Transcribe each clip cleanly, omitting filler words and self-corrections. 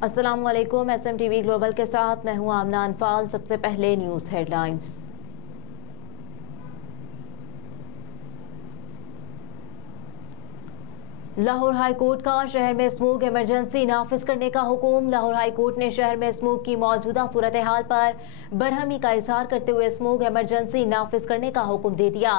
अस्सलाम वालेकुम। SMTV global के साथ मैं हूं आमना अनफाल। सबसे पहले news headlines. Lahore high court का शहर में स्मोक इमरजेंसी नाफिज करने का हुक्म। लाहौर हाई कोर्ट ने शहर में स्मोक की मौजूदा सूरत हाल पर बरहमी का इजहार करते हुए स्मोक इमरजेंसी नाफिज करने का हुक्म दे दिया।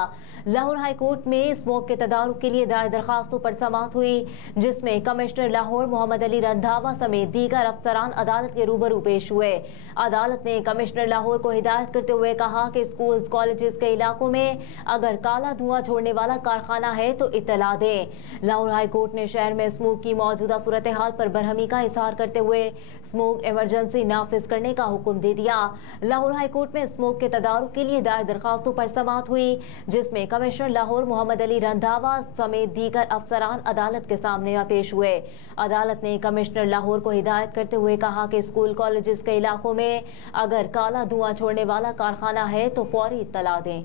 लाहौर हाई कोर्ट में स्मोक के तदारुक के लिए दायर दरखास्तों पर समाअत हुई, जिसमें कमिश्नर लाहौर मोहम्मद अली रंधावा समेत दीगर अफसरान अदालत के रूबरू पेश हुए। अदालत ने कमिश्नर लाहौर को हिदायत करते हुए कहा कि स्कूल्स कॉलेजेस के इलाकों में अगर काला धुआं छोड़ने वाला कारखाना है तो इत्तला दें। लाहौर हाई कोर्ट ने शहर में स्मोक की मौजूदा सूरत हाल पर बरहमी का इजहार करते हुए स्मोक इमरजेंसी नाफिज करने का हुक्म दे दिया। लाहौर हाई कोर्ट में स्मोक के तदारुक के लिए दायर दरखास्तों पर समाअत हुई, जिसमें कमिश्नर लाहौर मोहम्मद अली रंधावा समेत दीगर अफसरान अदालत के सामने पेश हुए। अदालत ने कमिश्नर लाहौर को हिदायत करते हुए कहा कि स्कूल कॉलेजेस के इलाकों में अगर काला धुआं छोड़ने वाला कारखाना है तो फौरी इत्तला दें।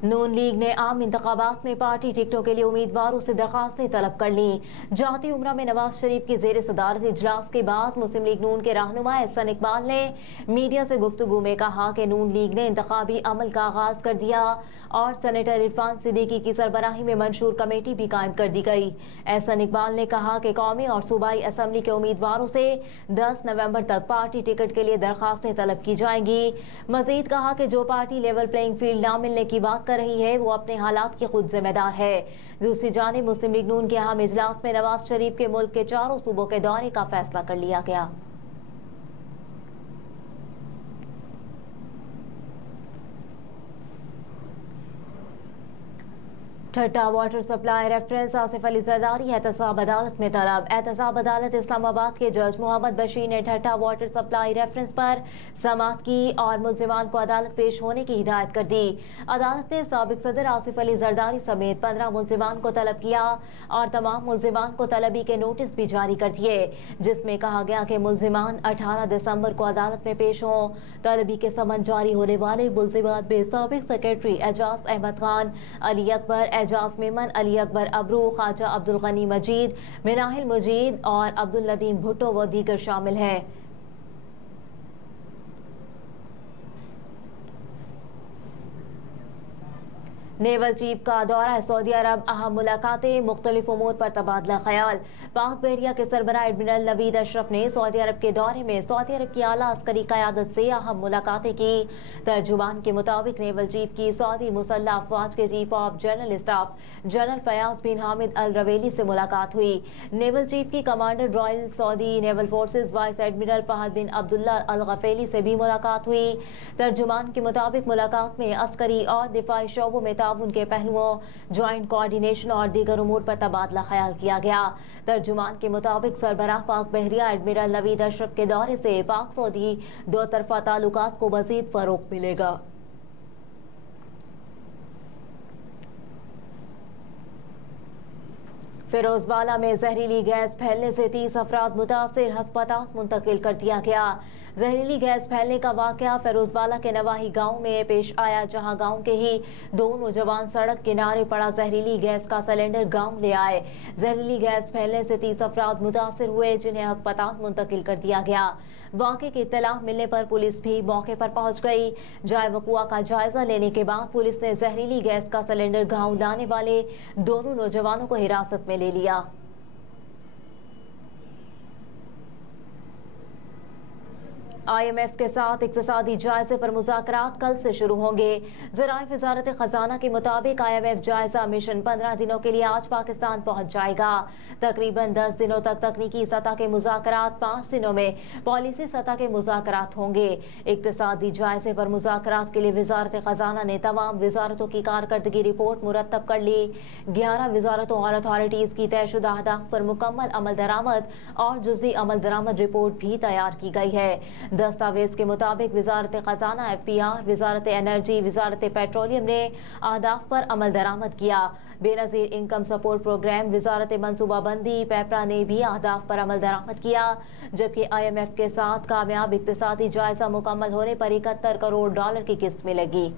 नून लीग ने आम इंतखाबात में पार्टी टिकटों के लिए उम्मीदवारों से दरखास्तें तलब कर ली। जाती उम्रा में नवाज शरीफ की जेर सदारत इजलास के बाद मुस्लिम लीग नून के रहनुमा एहसन इकबाल ने मीडिया से गुफ्तगू में कहा कि नून लीग ने इंतखाबी अमल का आगाज कर दिया और सेनेटर इरफान सिद्दीकी की सरबराही में मंशूर कमेटी भी कायम कर दी गई। एहसन इकबाल ने कहा कि कौमी और सूबाई असम्बली के उम्मीदवारों से 10 नवंबर तक पार्टी टिकट के लिए दरखास्तें तलब की जाएंगी। मजीद कहा कि जो पार्टी लेवल प्लेइंग फील्ड न मिलने की बात कर रही है वो अपने हालात की खुद जिम्मेदार है। दूसरी जानिब मुस्लिम लीग नून के अहम इजलास में नवाज शरीफ के मुल्क के चारों सूबों के दौरे का फैसला कर लिया गया। Thatta water supply reference Asif Ali Zardari एहतसाब अदालत में तलब। एहतसाब अदालत इस्लामाबाद के जज मोहम्मद बशीर ने ठट्टा वाटर सप्लाई रेफरेंस पर समाअत की और मुल्जिमान को अदालत पेश होने की हिदायत कर दी। अदालत ने साबिक सदर आसिफ अली जरदारी समेत 15 मुल्जिमान को तलब किया और तमाम मुल्जिमान को तलबी के नोटिस भी जारी कर दिए, जिसमें कहा गया कि मुल्जिमान 18 दिसंबर को अदालत में पेश हों। तलबी के समन जारी होने वाले मुल्जिमान में साबिक सेक्रेटरी एजाज अहमद खान, अली अकबर, एजाज मेमन, अली अकबर अबरू, ख्वाजा अब्दुल गनी मजीद, मिनाहिल मजीद और अब्दुल नदीम भुट्टो व दीगर शामिल हैं। नेवल चीफ का दौरा सऊदी अरब, अहम मुलाकातें, मुख्तलिफ उमूर पर तबादला ख्याल। पाक बहरिया के सरबराह एडमिरल नवीद अशरफ ने सऊदी अरब के दौरे में सऊदी अरब की आला अस्करी क़यादत से अहम मुलाकातें की। तर्जुमान के मुताबिक नेवल चीफ की सऊदी मुसल्लह अफवाज के chief of general staff general Fayyadh bin Hamid Al Ruwaili से मुलाकात हुई। नेवल चीफ की commander royal Saudi naval forces vice admiral Fahd bin Abdullah Al Ghofaily से भी मुलाकात हुई। तर्जुमान के मुताबिक मुलाकात में अस्करी और दिफाई शोबों में उनके पहलुओं, ज्वाइंट कोऑर्डिनेशन और दीगर उमूर पर तबादला ख्याल किया गया। तर्जुमान के मुताबिक सरबराह पाक बहरिया एडमिरल नवीद अशरफ के दौरे से पाक सऊदी दो तरफा ताल्लुकात को मजीद फरोग मिलेगा। फिरोजवाला में जहरीली गैस फैलने से 30 अफराद मुतासिर, अस्पताल मुंतकिल कर दिया गया। जहरीली गैस फैलने का वाकया फिरोजवाला के नवाही गांव में पेश आया, जहां गांव के ही 2 नौजवान सड़क किनारे पड़ा जहरीली गैस का सिलेंडर गांव ले आए। जहरीली गैस फैलने से 30 अफराद मुतासिर हुए, जिन्हें अस्पताल मुंतकिल कर दिया गया। वाक़े की इत्तला मिलने पर पुलिस भी मौके पर पहुंच गई। जाए वक़ुआ का जायजा लेने के बाद पुलिस ने जहरीली गैस का सिलेंडर गांव लाने वाले दोनों नौजवानों को हिरासत में ले लिया। IMF के साथ इक्तिसादी जायजे पर मुज़ाकरात कल से शुरू होंगे। ज़राए वज़ारत ख़जाना के मुताबिक IMF जायजा मिशन 15 दिनों के लिए आज पाकिस्तान पहुँच जाएगा। तकरीबन 10 दिनों तक तकनीकी सतह के मुज़ाकरात, 5 दिनों में पॉलिसी सतह के मुज़ाकरात होंगे। इक्तिसादी जायजे पर मुज़ाकरात के लिए वज़ारत ख़जाना ने तमाम वज़ारतों की कारकर्दगी रिपोर्ट मुरतब कर ली। 11 वज़ारतों और अथॉरिटीज़ की तयशुदा अहदाफ पर मुकम्मल अमल दरामद और जुज़वी अमल दरामद रिपोर्ट भी तैयार की गई है। दस्तावेज के मुताबिक वजारत खजाना, FPR, वजारत एनर्जी, वजारत पेट्रोलियम ने अहदाफ पर अमल दरामद किया। बेनज़ीर इनकम सपोर्ट प्रोग्राम, वजारत मनसूबाबंदी, पेपरा ने भी अहदाफ पर अमल दरामद किया, जबकि IMF के साथ कामयाब इक्तिसादी जायजा मुकम्मल होने पर $71 करोड़ की किस्त मिलेगी।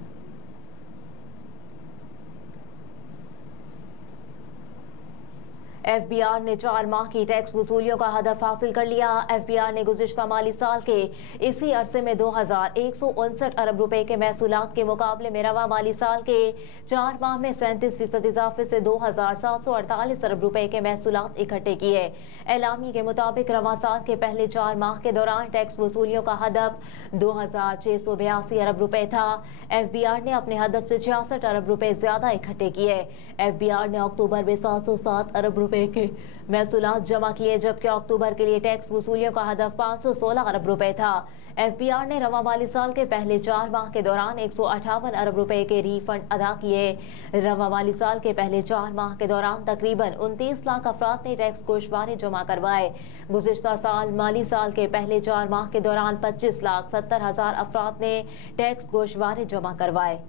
एफबीआर ने 4 माह की टैक्स वसूलियों का हदफ हासिल कर लिया। एफबीआर ने गुज़िश्ता माली साल के इसी अरसे में 2159 अरब रुपए के महसूलात के मुकाबले में रवा माली साल के 4 माह में 37% इजाफे से 2748 अरब रुपए के महसूलात इकट्ठे किए। एलामी के मुताबिक रवा साल के पहले 4 माह के दौरान टैक्स वसूलियों का हदफ 2682 अरब रुपए था। एफबीआर ने अपने हदफ से 66 अरब रुपए ज्यादा इकट्ठे किए। एफबीआर ने अक्टूबर में 707 अरब रुपए के महसूलात जमा किए, जबकि अक्टूबर के लिए टैक्स वसूलियों का हदफ 516 अरब रुपए था। एफबीआर ने रवा माली साल के पहले 4 माह के दौरान 158 अरब रुपए के रिफंड अदा किए। रवा माली साल के पहले 4 माह के दौरान तकरीबन 29 लाख अफराद ने टैक्स गोशवारे जमा करवाए। गुज़िश्ता साल माली साल के पहले 4 माह के दौरान 25,70,000 अफराद ने टैक्स गोशवारे जमा करवाए।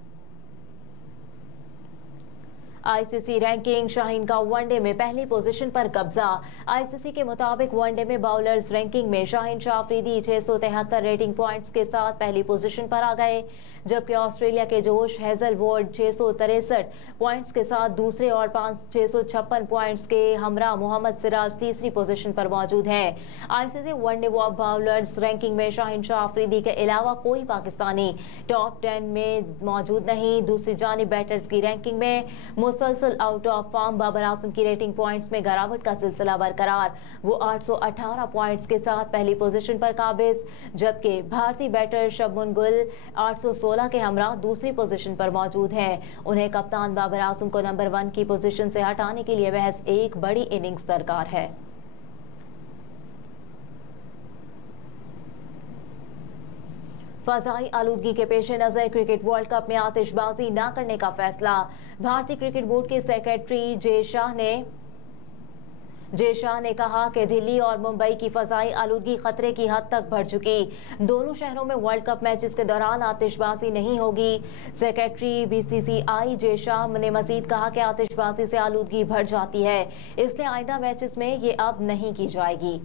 आईसीसी रैंकिंग, शाहीन का वनडे में पहली पोजीशन पर कब्जा। आईसीसी के मुताबिक वनडे में बाउलर्स रैंकिंग में शाहीन शाह अफरीदी 673 रेटिंग पॉइंट्स के साथ पहली पोजीशन पर आ गए, जबकि ऑस्ट्रेलिया के जोश हेजलवुड 663 पॉइंट्स के साथ दूसरे और 656 पॉइंट्स के हमरा मोहम्मद सिराज तीसरी पोजीशन पर मौजूद हैं। आईसीसी वनडे बाउलर्स रैंकिंग में शाहीन शाह अफरीदी के अलावा कोई पाकिस्तानी टॉप 10 में मौजूद नहीं। दूसरी जानिब बैटर्स की रैंकिंग में मुसलसल out of form Babar Azam की रेटिंग पॉइंट्स में गिरावट का सिलसिला बरकरार। वो 818 पॉइंट्स के साथ पहली पोजीशन पर काबिज, जबकि भारतीय बैटर शबनुल गुल 816 के हमरा दूसरी पोजीशन पर मौजूद हैं। उन्हें कप्तान बाबर आजम को नंबर 1 की पोजीशन से हटाने के लिए महज एक बड़ी इनिंग्स दरकार है। फ़ज़ाई आलूदगी के पेश नज़र क्रिकेट वर्ल्ड कप में आतिशबाजी न करने का फैसला। भारतीय क्रिकेट बोर्ड के सेक्रेटरी जे शाह ने कहा कि दिल्ली और मुंबई की फ़ज़ाई आलूदगी खतरे की हद तक बढ़ चुकी। दोनों शहरों में वर्ल्ड कप मैचेस के दौरान आतिशबाजी नहीं होगी। सेक्रेटरी बीसीसीआई जे शाह ने मजीद कहा कि आतिशबाजी से आलूदगी बढ़ जाती है, इसलिए आइंदा मैचेस में ये अब नहीं की जाएगी।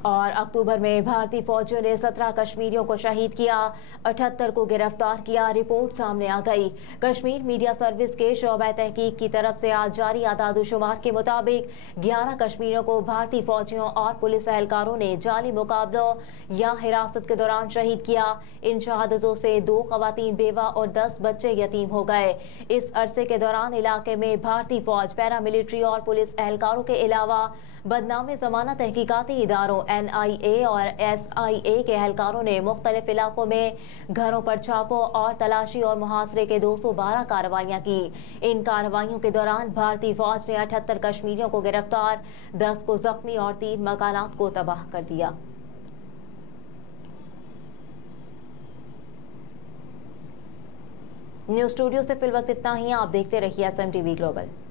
और अक्टूबर में भारतीय फौजियों ने 17 कश्मीरियों को शहीद किया, 78 को गिरफ्तार किया। रिपोर्ट सामने आ गई। कश्मीर मीडिया सर्विस के शोबा तहकीक की तरफ से आज जारी आदादोशुमार के मुताबिक 11 कश्मीरियों को भारतीय फौजियों और पुलिस एहलकारों ने जाली मुकाबलों या हिरासत के दौरान शहीद किया। इन शहादतों से 2 खवातीन बेवा और 10 बच्चे यतीम हो गए। इस अरसे के दौरान इलाके में भारतीय फौज, पैरामिलिट्री और पुलिस एहलकारों के अलावा बदनाम ज़माना तहकीकाती इदारों NIA और SIA के एहलकारों ने मुख्तलिफ इलाकों में घरों पर छापों और तलाशी और मुहासरे के 212 कार्रवाइयाँ की। इन कार्रवाइयों के दौरान भारतीय फौज ने 78 कश्मीरियों को गिरफ्तार, 10 को जख्मी और 3 मकानात को तबाह कर दिया। न्यूज़ स्टूडियो से फिलवक्त इतना ही। आप देखते रहिए SMTV ग्लोबल।